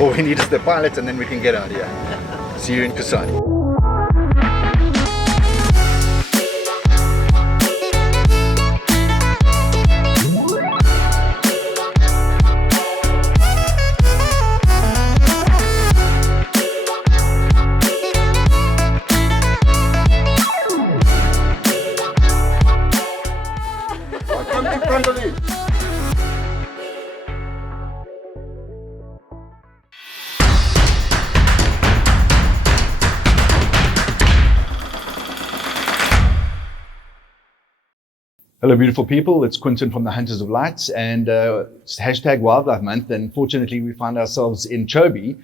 All we need is the pilot, and then we can get out here. See you in Kasane. Hello, beautiful people. It's Quinton from the Hunters of Light, and it's hashtag Wildlife Month. And fortunately, we find ourselves in Chobe,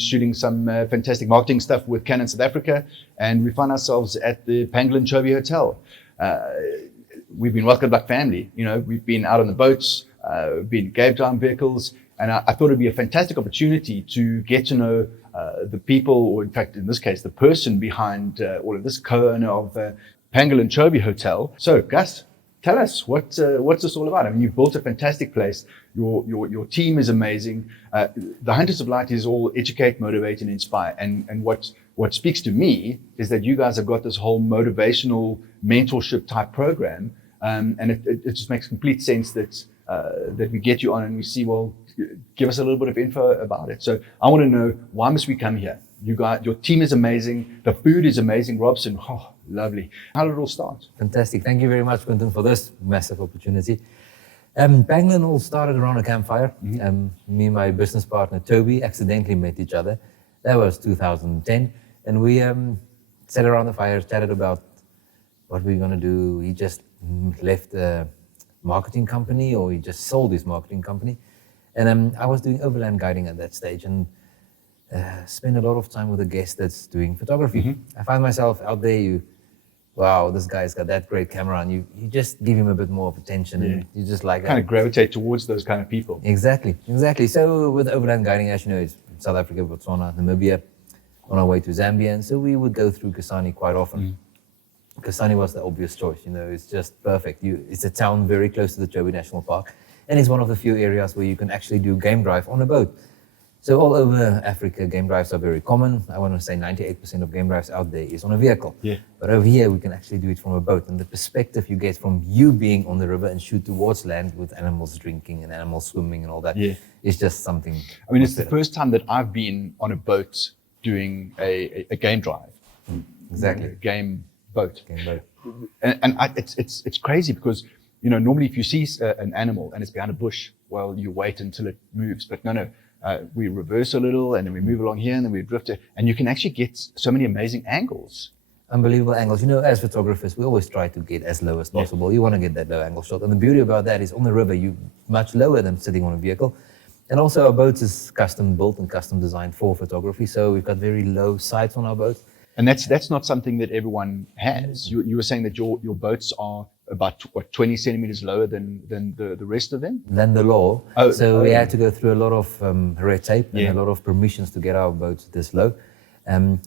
shooting some fantastic marketing stuff with Canon South Africa. And we find ourselves at the Pangolin Chobe Hotel. We've been welcomed like family. You know, we've been out on the boats, we've been cave time vehicles, and I thought it'd be a fantastic opportunity to get to know the people, or in fact, in this case, the person behind all of this, co-owner of Pangolin Chobe Hotel. So, Gus, tell us what's this all about? I mean, you've built a fantastic place. Your team is amazing. The Hunters of Light is all educate, motivate, and inspire. And what speaks to me is that you guys have got this whole motivational mentorship type program, and it just makes complete sense that we get you on and we see, well, give us a little bit of info about it. So I want to know, why must we come here? Your team is amazing. The food is amazing. Robson, oh, lovely. How did it all start? Fantastic. Thank you very much, Quinton, for this massive opportunity. Pangolin all started around a campfire. Mm-hmm. Me and my business partner, Chobe, accidentally met each other. That was 2010. And we sat around the fire, chatted about what we were going to do. He just left a marketing company, or he just sold his marketing company. And I was doing overland guiding at that stage, and spend a lot of time with a guest that's doing photography. Mm-hmm. I find myself out there, wow, this guy's got that great camera, and you just give him a bit more of attention, and you just like kind of gravitate towards those kind of people. Exactly. So with overland guiding, as you know, it's South Africa, Botswana, Namibia, on our way to Zambia, and so we would go through Kasane quite often. Kasane was the obvious choice, it's just perfect. It's a town very close to the Chobe National Park, and it's one of the few areas where you can actually do game drive on a boat. So all over Africa, game drives are very common. I want to say 98% of game drives out there is on a vehicle. Yeah. But over here, we can actually do it from a boat. And the perspective you get from you being on the river and shoot towards land with animals drinking and animals swimming and all that is just something. I mean, it's the first time that I've been on a boat doing a game drive. Exactly. Game boat. And it's crazy because, normally if you see an animal and it's behind a bush, well, you wait until it moves. But no. We reverse a little, and then we move along here, and then we drift it, and you can actually get so many amazing angles. Unbelievable angles. As photographers, we always try to get as low as possible. You want to get that low angle shot. And the beauty about that is on the river, you're much lower than sitting on a vehicle. And also our boat is custom built and custom designed for photography. So we've got very low sights on our boats. And that's not something that everyone has. You were saying that your boats are about 20 centimeters lower than the rest of them? Than the law. We had to go through a lot of red tape and a lot of permissions to get our boats this low.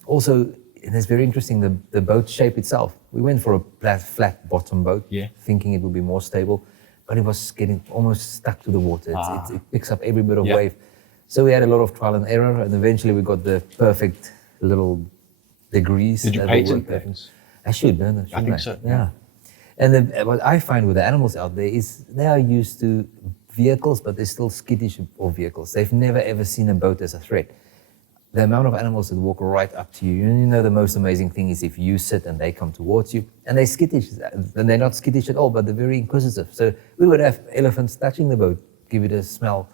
Also, it's very interesting, the boat shape itself. We went for a flat bottom boat, thinking it would be more stable, but it was getting almost stuck to the water. It picks up every bit of wave. So we had a lot of trial and error, and eventually we got the perfect little degrees. Did you patent that? I should, no? I think so. Yeah. And what I find with the animals out there is they are used to vehicles, but they're still skittish of vehicles. They've never ever seen a boat as a threat. The amount of animals that walk right up to you, the most amazing thing is if you sit and they come towards you, and they're skittish, and they're not skittish at all, but they're very inquisitive. So we would have elephants touching the boat, give it a smell,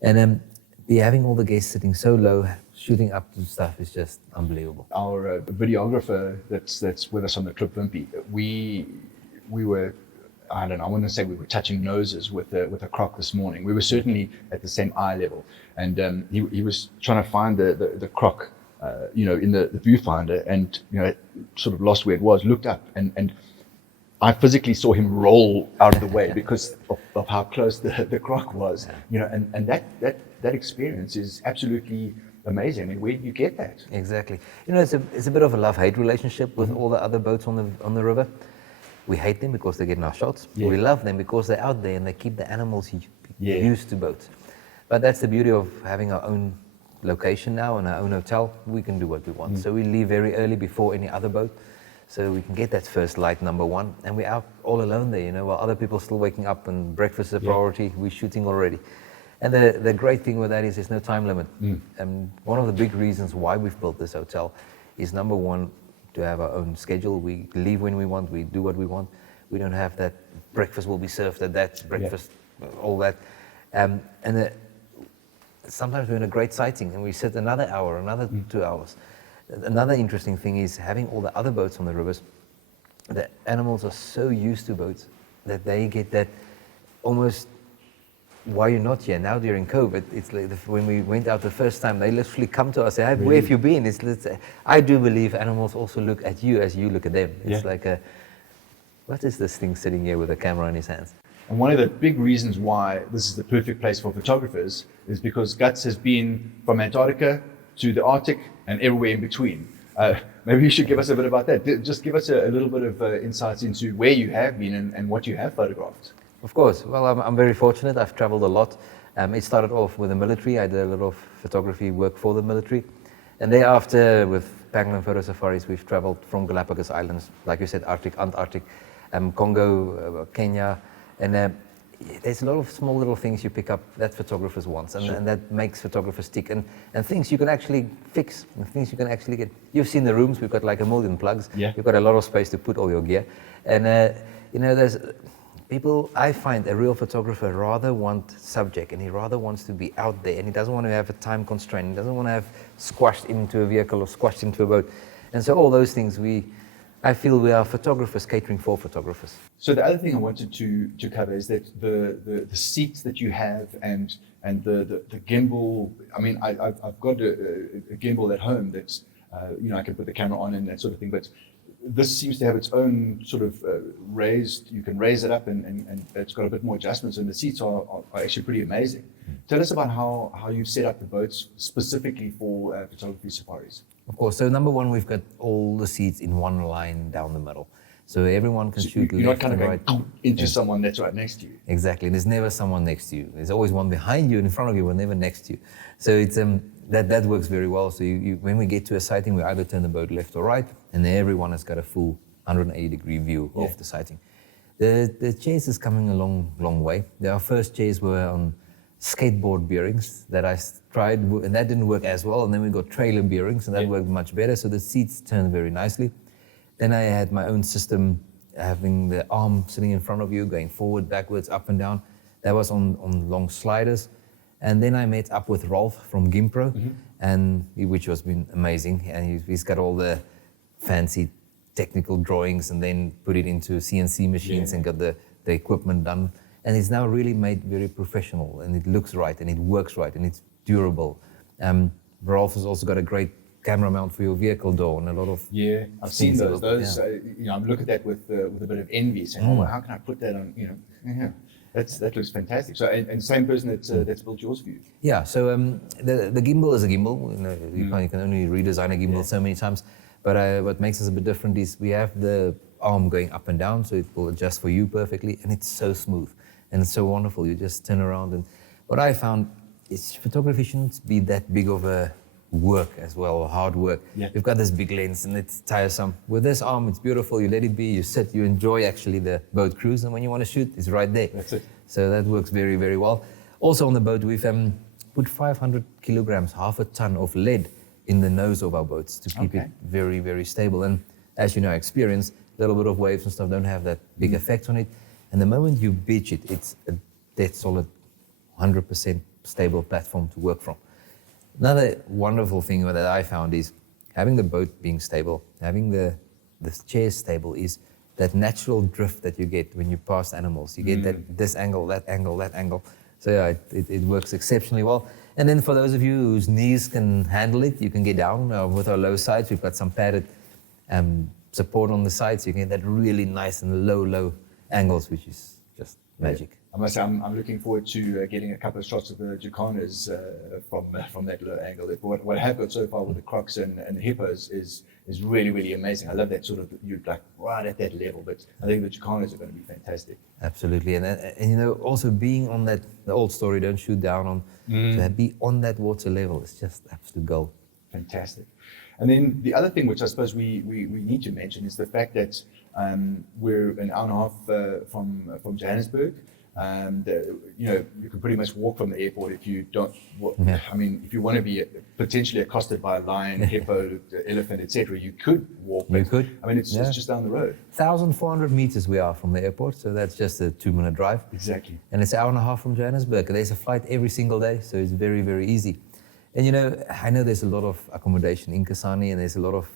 and then be having all the guests sitting so low, shooting up to stuff is just unbelievable. Our videographer that's with us on the trip, Wimpy, we were, I don't know, I want to say we were touching noses with a croc this morning. We were certainly at the same eye level. And he was trying to find the croc, in the viewfinder, and, sort of lost where it was, looked up, and I physically saw him roll out of the way because of how close the croc was, and that experience is absolutely amazing. I mean, where do you get that? Exactly. It's a bit of a love-hate relationship with all the other boats on the river. We hate them because they get in our shots. We love them because they're out there and they keep the animals used to boats. But that's the beauty of having our own location now and our own hotel. We can do what we want. So we leave very early before any other boat, so we can get that first light, number one, and we're out all alone there, you know, while other people are still waking up and breakfast is a priority, we're shooting already. And the great thing with that is there's no time limit. And one of the big reasons why we've built this hotel is, number one, to have our own schedule. We leave when we want, we do what we want. We don't have that breakfast will be served at that, breakfast, all that. Sometimes we're in a great sighting and we sit another hour, another 2 hours. Another interesting thing is having all the other boats on the rivers. The animals are so used to boats that they get that almost, why you're not here now during COVID. It's like when we went out the first time, they literally come to us and say, "Hey, where have you been?" I do believe animals also look at you as you look at them. It's like what is this thing sitting here with a camera in his hands? And one of the big reasons why this is the perfect place for photographers is because Guts has been from Antarctica to the Arctic and everywhere in between. Maybe you should give us a bit about that. Just give us a little bit of insights into where you have been and what you have photographed. Of course. Well, I'm very fortunate. I've traveled a lot. It started off with the military. I did a lot of photography work for the military. And thereafter, with Pangolin Photo Safaris, we've traveled from Galapagos Islands, like you said, Arctic, Antarctic, Congo, Kenya. And there's a lot of small little things you pick up that photographers want, and that makes photographers tick. And things you can actually fix, and things you can actually get. You've seen the rooms, we've got like 1 million plugs. You've got a lot of space to put all your gear. And, you know, there's people, I find a real photographer rather want subject, and he rather wants to be out there, and he doesn't want to have a time constraint. He doesn't want to have squashed into a vehicle or squashed into a boat. And so all those things I feel we are photographers catering for photographers. So the other thing I wanted to cover is that the seats that you have and the gimbal. I mean, I've got a gimbal at home that's you know, I can put the camera on and that sort of thing. But this seems to have its own sort of raised. You can raise it up and it's got a bit more adjustments, and the seats are actually pretty amazing. Tell us about how you've set up the boats specifically for photography safaris. Of course. So number one, we've got all the seats in one line down the middle. So everyone can shoot You're not kind of right going into someone that's right next to you. Exactly. There's never someone next to you. There's always one behind you, in front of you, but never next to you. So it's that works very well. So when we get to a sighting, we either turn the boat left or right, and everyone has got a full 180-degree view of the sighting. The chase is coming a long way. Our first chase were on skateboard bearings that I tried, and that didn't work as well. And then we got trailer bearings, and that worked much better. So the seats turned very nicely. Then I had my own system, having the arm sitting in front of you, going forward, backwards, up and down. That was on long sliders. And then I met up with Rolf from Gimpro, and which has been amazing. And he's got all the fancy technical drawings, and then put it into CNC machines and got the equipment done. And it's now really made very professional, and it looks right, and it works right, and it's durable. Rolf has also got a great camera mount for your vehicle door, and a lot of I've seen those. You know, I look at that with a bit of envy, saying, "Oh, how can I put that on?" You know, that looks fantastic. So, and the same person that's built yours for you. Yeah. So the gimbal is a gimbal. You know, you can only redesign a gimbal so many times. But what makes us a bit different is we have the arm going up and down, so it will adjust for you perfectly, and it's so smooth. And it's so wonderful. You just turn around, and what I found is photography shouldn't be that big of a work as well, or hard work. We've got this big lens, and it's tiresome. With this arm, it's beautiful. You let it be. You sit. You enjoy actually the boat cruise, and when you want to shoot, it's right there. That's it. So that works very, very well. Also on the boat, we've put 500 kilograms, half a ton of lead in the nose of our boats to keep it very, very stable. And as you know, experience, a little bit of waves and stuff don't have that big effect on it. And the moment you beach it, it's a dead solid, 100% stable platform to work from. Another wonderful thing that I found is having the boat being stable, having the chairs stable, is that natural drift that you get when you pass animals. You get that this angle, that angle, that angle. So yeah, it works exceptionally well. And then for those of you whose knees can handle it, you can get down with our low sides. We've got some padded support on the sides. So you can get that really nice and low angles, which is just magic. I must say, I'm looking forward to getting a couple of shots of the Jacanas from that low angle. What I have got so far with the Crocs and the Hippos is is really, really amazing. I love that sort of, you're like right at that level, but I think the Chicanos are going to be fantastic. Absolutely, and you know, also being on that, the old story, don't shoot down on, to be on that water level is just absolute gold. Fantastic. And then the other thing which I suppose we need to mention is the fact that we're an hour and a half from Johannesburg. You know, you can pretty much walk from the airport if you don't. I mean, if you want to be potentially accosted by a lion, hippo, elephant, etc., you could walk. You could. I mean, it's just down the road. 1,400 meters we are from the airport, so that's just a 2-minute drive. Exactly. And it's an hour and a half from Johannesburg. There's a flight every single day, so it's very, very easy. And you know, I know there's a lot of accommodation in Kasane, and there's a lot of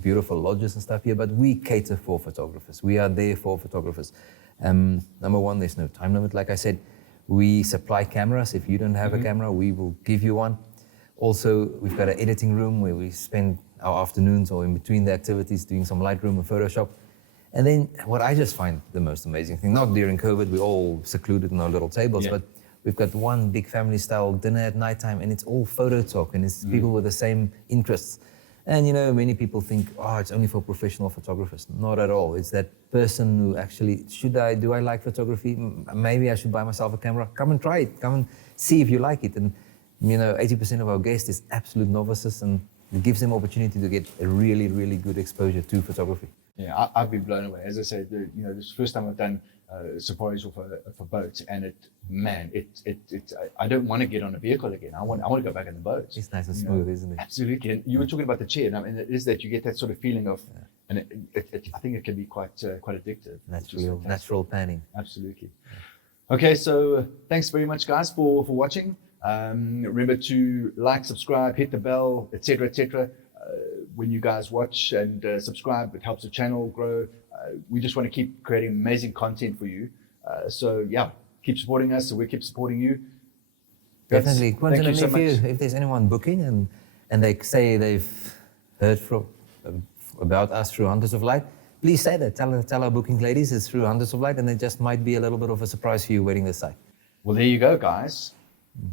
beautiful lodges and stuff here, but we cater for photographers. We are there for photographers. Number one, there's no time limit. Like I said, we supply cameras. If you don't have a camera, we will give you one. Also, we've got an editing room where we spend our afternoons or in between the activities doing some Lightroom and Photoshop. And then what I just find the most amazing thing, not during COVID, we're all secluded in our little tables, but we've got one big family-style dinner at nighttime, and it's all photo talk, and it's people with the same interests. And you know, many people think, oh, it's only for professional photographers. Not at all. It's that person who actually, do I like photography? Maybe I should buy myself a camera. Come and try it. Come and see if you like it. And you know, 80% of our guests is absolute novices, and it gives them opportunity to get a really, really good exposure to photography. Yeah, I've been blown away. As I said, you know, this is the first time I've done safaris for boats, and I don't want to get on a vehicle again. I want to go back in the boat. It's nice and smooth, isn't it? Absolutely. And you were talking about the chair, and I mean, it is that you get that sort of feeling of, and I think it can be quite addictive. Natural panning. Absolutely. Okay, so thanks very much, guys, for watching. Remember to like, subscribe, hit the bell, etc., etc. When you guys watch and subscribe, it helps the channel grow. We just want to keep creating amazing content for you. So yeah, keep supporting us, so we keep supporting you. Definitely. Quentin, Thank you so much. If there's anyone booking and they say they've heard about us through Hunters of Light, please say that. Tell our booking ladies it's through Hunters of Light, and it just might be a little bit of a surprise for you waiting this side. Well, there you go, guys.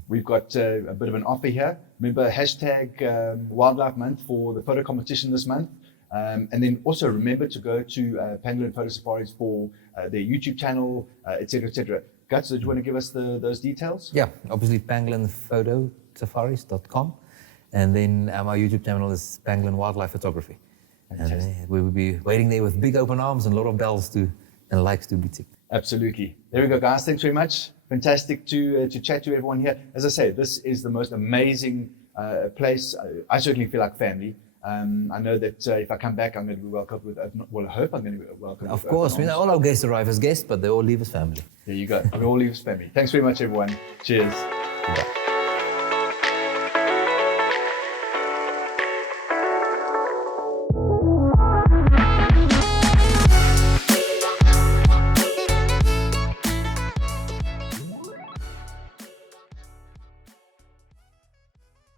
We've got a bit of an offer here. Remember, hashtag Wildlife Month for the photo competition this month. And then also remember to go to Pangolin Photo Safaris for their YouTube channel, etc., etc. Guts, did you want to give us those details? Yeah, obviously pangolinphotosafaris.com. And then our YouTube channel is Pangolin Wildlife Photography. Fantastic. And we will be waiting there with big open arms and a lot of bells and likes to be ticked. Absolutely. There we go, guys. Thanks very much. Fantastic to chat to everyone here. As I say, this is the most amazing place. I certainly feel like family. I know that if I come back, I'm going to be welcomed with, well, I hope I'm going to be welcomed Of with course, open arms. all our guests arrive as guests, but they all leave as family. There you go. We all leave as family. Thanks very much, everyone. Cheers. Goodbye.